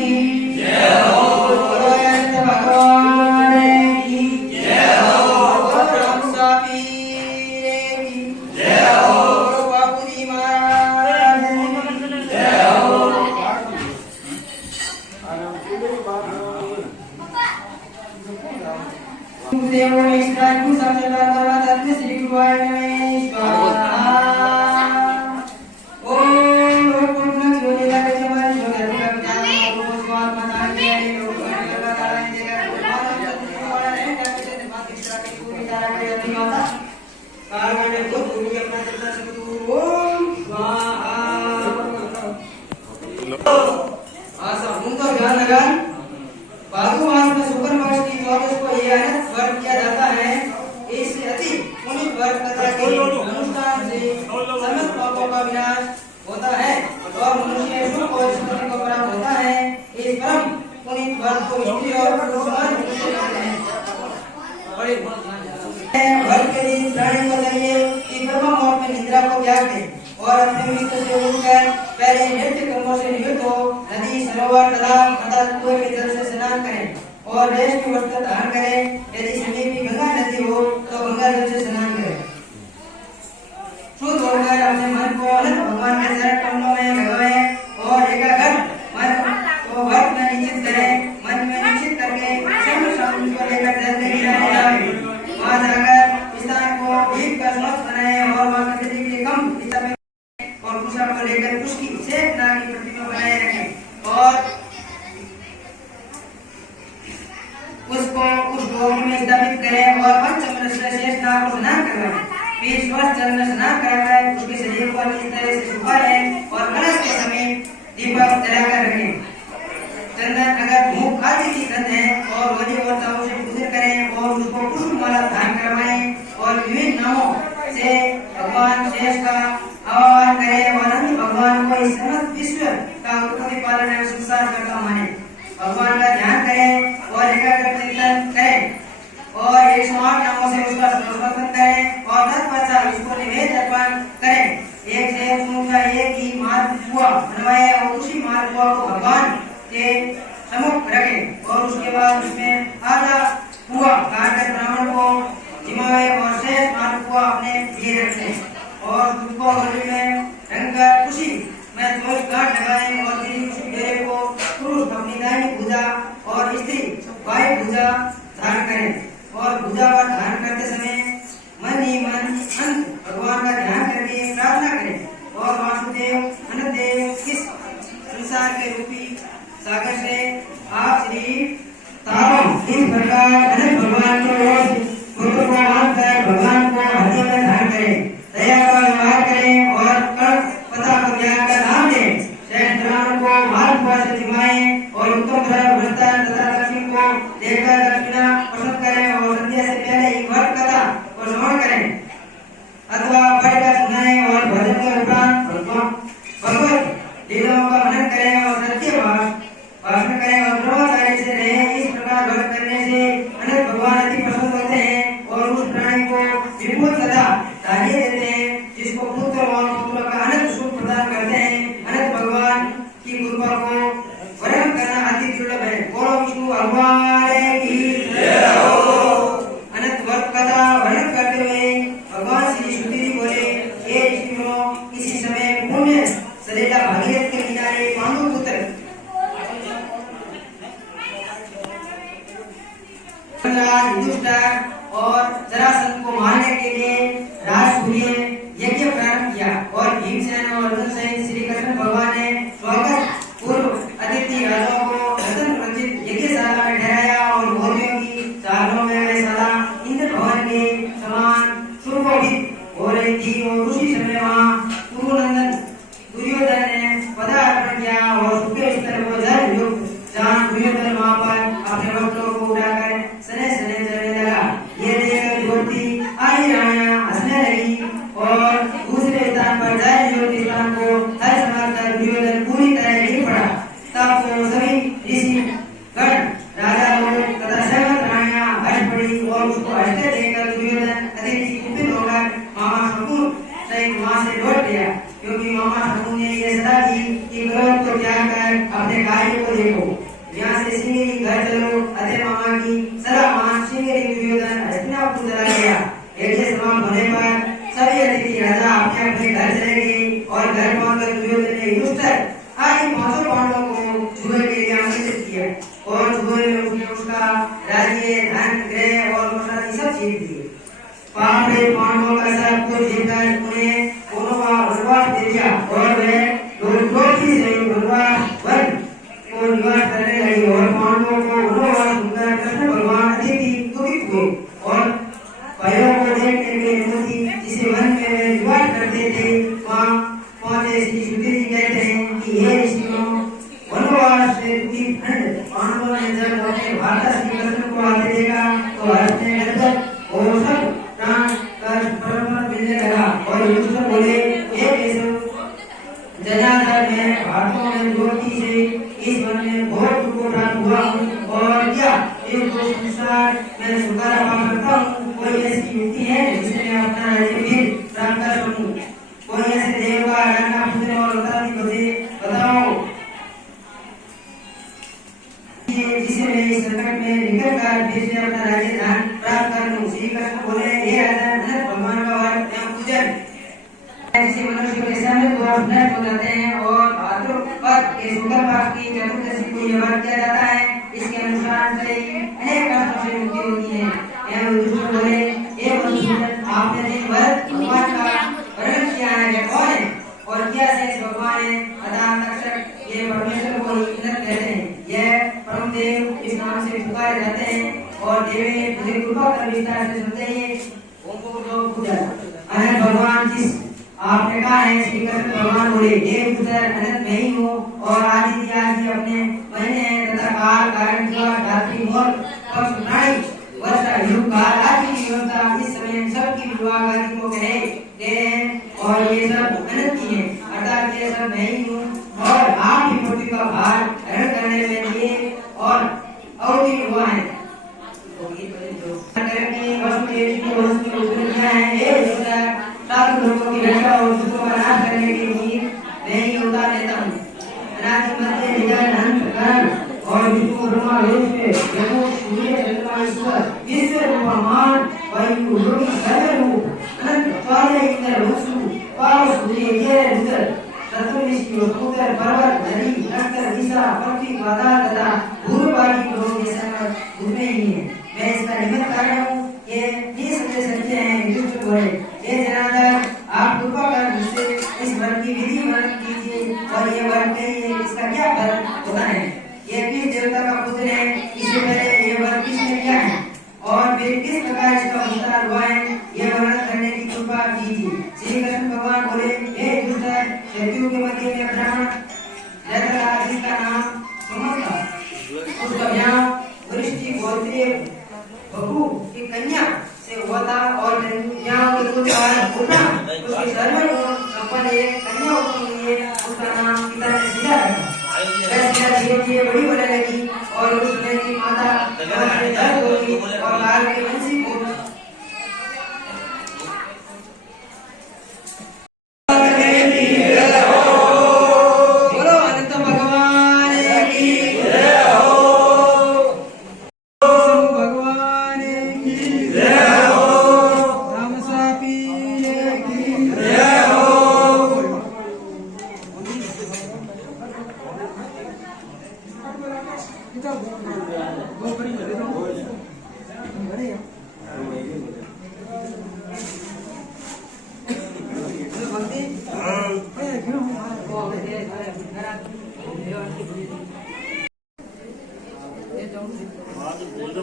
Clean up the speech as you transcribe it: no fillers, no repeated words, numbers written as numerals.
की जय हो। बोलो अंत भगवान की जय हो। बोलो राम स्वामी की जय हो। बोलो बापूजी महाराज की जय हो। देवो ईश्वर को सबसे बड़ा तत्व श्री गुरुवाय नमः स्वाहा। ओम लोकपुरुष योगिला के जमाने योगी अभिलाष ज्ञान को स्वाद मनाने के लोग करवा कराने के गुरुवार सत्य वाला है करके से बात इस तरह की पूरी तरह के अति होता कारण में बहुत पूरी अपना चलता सब ओम स्वाहा। आशा मुंडो ध्यान लगा भादु मास में शुक्र पक्ष की 24 को यह अनंत व्रत किया जाता है। इस अति पुण्य व्रत कथा के अनुष्ठान से समस्त पापों का विनाश होता है और मनुष्य सुख और स्थिति को प्राप्त होता है। इस परम पुण्य व्रत को स्त्री और पुरुष समान रूप से करते हैं। बड़े व्रत के दिन प्राणी को चाहिए कि ब्रह्म मुहूर्त में निद्रा को त्याग दें और अपने मित्र से उठकर पहले नित्य कर्मों से निवृत्त हो नदी सरोवर तालाब अर्थात कुएं के जल से स्नान करें और रेशमी वस्त्र धारण करें। यदि समीप में गंगा नदी हो तो गंगा जल से स्नान करें। शुद्ध होकर अपने मन को अनंत भगवान के चरण कमलों में लगाएं और एकाग्र मन को व्रत में निश्चित करें। मन में निश्चित करके सर्व शांति को लेकर जल में गिराने जाएं। वहां जाकर स्थान को दीप का स्वच्छ बनाएं और वहां प्रकृति के कम स्तर में और कुशा को लेकर उसकी शेष नाग की प्रतिमा बनाए रखें और उसको उस गोभी में स्थापित करें और पंचमृत से शेष नाग को स्नान करवाएं। फिर स्वस्थ जल में स्नान कराकर उसके शरीर को अच्छी तरह से सुखा लें और कलश के समीप दीपक जलाकर रखें। चंदन अगर धूप आदि की गंध है और वली औरताओं से पूजन करें और उसको पुष्प माला धारण करवाएं और विभिन्न नामों से भगवान शेष का आह्वान करें और अन्य भगवान को इस समस्त विश्व का उत्पत्ति पालन एवं संसार करता माने। भगवान का ध्यान करें और एकाग्र चिंतन करें और 108 नामों से उसका समर्पण करें और तत्पश्चात उसको निवेद अर्पण करें। एक से पूछा एक ही मालपुआ बनवाएं और उसी मालपुआ को भगवान के सम्मुख रखें और उसके बाद उसमें आधा पुआ काटकर ब्राह्मण को जिमावे और शेष मालपुआ अपने लिए रखें और उसको गले में रंगकर खुशी में 24 गांठ लगाएं और उसी डेरे को पुरुष अपनी दाहिनी भुजा और स्त्री बाएं भुजा धारण करें और भुजा पर धारण करते समय मन ही मन अंत भगवान का ध्यान करके प्रार्थना करें और वासुदेव अनंतदेव इस संसार के रूपी सागर से आप श्री तारों इस प्रकार अनंत भगवान को पुत्र को मानकर भगवान को हृदय में धारण करें। दया का व्यवहार करें और कर्म पता को त्याग कर नाम दें। श्रेष्ठ ब्राह्मण को मालपुआ से जिमाएं और उत्तम द्रव्य वस्त्र तथा लक्ष्मी को देकर दक्षिणा प्रस्तुत करें और संध्या से पहले ही व्रत कथा को श्रवण करें अथवा पढ़कर सुनाएं और भजन के उपरांत भगवत लीलाओं का मनन करें और सत्य भाषण करें और ब्रह्मचारी से रहें। इस प्रकार व्रत करने से अनंत भगवान अति प्रसन्न होते हैं और उस प्राणी को विपुल तथा धान्य देते हैं जिसको पुत्र और पुत्र का अनंत सुख प्रदान करते हैं। अनंत भगवान की कृपा को वर्णन करना अति दुर्लभ है। बोलो विष्णु भगवान की जय हो। अनंत व्रत कथा वर्णन करते हुए भगवान श्री सुखदेव बोले, हे ऋषियों, इसी समय पुण्य सलेला भागीरथ के किनारे पांडु पुत्र युधिष्ठिर और जरासंध को मारने के लिए राजसूय यज्ञ प्रारंभ किया और भीमसेन और अर्जुन सहित श्री कृष्ण भगवान ने स्वागत पूर्व अतिथि राजाओं को रतन रचित यज्ञशाला में ठहराया और भोजों की चारों में वेशशाला इंद्र भवन के समान सुशोभित हो रही थी और उसी समय वहाँ कुरुनंदन दुर्योधन ने पदार्पण किया और उसके स्तर को जल युक्त जान दुर्योधन वहाँ पर अपने वस्त्रों को उठाकर सने सने चलने लगा। ये देखकर द्रौपदी आदि रानियां हंसने लगी देखो। यहाँ से सिंगरी घर चलो, अजय मामा की सलाह मान सिंगरी दुर्योधन हस्तिनापुर चला गया। यज्ञ समाप्त होने पर सभी अतिथि राजा अपने अपने घर चले गए और घर पहुंचकर दुर्योधन ने युधिष्ठिर आदि पांचों पांडवों को जुए के लिए आमंत्रित किया और जुए में उसने उसका राज्य, धन, गृह और प्रसादी सब जीत लिए। पांडवों का सब कुछ जीतकर उन्हें वनवास दे दिया और वे द्रौपदी से वनवास वन को निवास करने लगे और पांडवों को वनवास सुनकर कृष्ण भगवान अतिथि दुखित हुए और भाइयों को देखने के लिए मूर्ति जिसे वन में वे निवास करते थे वहाँ पहुंचे। श्री सुखदेव जी कहते हैं कि हे ऋषियों, वनवास से दुखी पांडवों ने जब अपने भ्राता श्री कृष्ण को आते देखा तो हर्षने गदगद और सब प्राण कर परम मिलने लगा और युधिष्ठिर बोले, हे केशव, जनार्दन में भाइयों में द्रौपदी से इस वन में बहुत दुख प्राप्त हुआ और क्या एक दो संसार में छुटकारा पा सकता हूँ? कोई ऐसी युक्ति है जिससे मैं अपना राज्य फिर प्राप्त कर सकूं? कोई ऐसे देव का रंगा पूजन और उदासी मुझे बताओ जिसे मैं इस संकट में निकल कर फिर से अपना राज्य धन प्राप्त कर लूं। श्री कृष्ण बोले, हे राजन, भगवान का व्रत एवं पूजन जिसे मनुष्य के सामने दोष नष्ट हो जाते हैं और भाद्रपद के शुक्ल पक्ष की चतुर्दशी को यह व्रत किया जाता है। इसके अनुसार से अनेक कष्टों से मुक्ति होती है। एवं युधिष्ठिर बोले, हे मधुसूदन, आपने दिन भर भगवान का वर्णन किया है, यह कौन है और क्या शेष भगवान है? अतः तक्षक ये परमेश्वर को ही इंद्र कहते हैं। यह परम देव इस नाम से पुकारे जाते हैं और देवी मुझे कृपा कर विस्तार से सुनते हैं। उनको लोग पूजा अनंत भगवान जिस आपने कहा है। श्री कृष्ण भगवान बोले, हे पुत्र, अनंत मैं ही हूँ और आदि आदि अपने महीने हैं तथा काल कारण धात्री मोर पक्ष प्राणी वर्षा ऋतु काल आदि की व्यवस्था इस समय सबकी विभाग आदि को कहे हैं और ये सब अनंत ही है, अर्थात ये सब मैं ही हूँ और आप ही पृथ्वी का भार ग्रहण करने में लिए और अवधि हुआ है। साधु लोगों की रक्षा और दुखों का नाश करने के लिए मैं ही अवतार लेता हूँ। अनादि मध्य निदान अंत कारण और विष्णु ब्रह्मा विष्णु यमो सूर्य चंद्रमा ईश्वर विश्व रूपमान वायु योगी सर्वरूप अनंत स्वाय इंद्र वसु पाव सूर्य ये रुद्र चतुर्विष्णु पुत्र पर्वत नदी नक्षत्र दिशा पृथ्वी पाताल तथा भूर्वादि लोग ये सब उसमें ही है। मैं इसका निमित्त कारण हूँ। ये निसंदेह सत्य है। युधिष्ठिर बोले, हे जनार्दन, आप कृपा कर मुझसे इस व्रत की विधि वर्णन कीजिए और ये व्रत कहिए इसका क्या फल होता है? ये किस देवता का पुत्र है? इससे पहले ये व्रत किसने किया है और फिर किस प्रकार इसका विस्तार हुआ है? ये वर्णन करने की कृपा कीजिए। श्री कृष्ण भगवान बोले, हे युधिष्ठिर, शत्रुओं के मध्य में ब्राह्मण रहता जिसका नाम सुमंत था, उसका विवाह वरिष्ठी गोत्रीय बहू की कन्या से हुआ था और यहाँ के कुछ कारण पुत्र उसकी सर्वगुण संपन्न एक कन्या उत्पन्न हुई है। उसका नाम पिता ने सीधा रखा। वह धीरे धीरे बड़ी होने लगी और उसमें की माता दर्द होगी और काल के वंशी को बोलो अनंत भगवान की जय हो, भगवान की जय हो, राम सापी की जय हो। बोल दो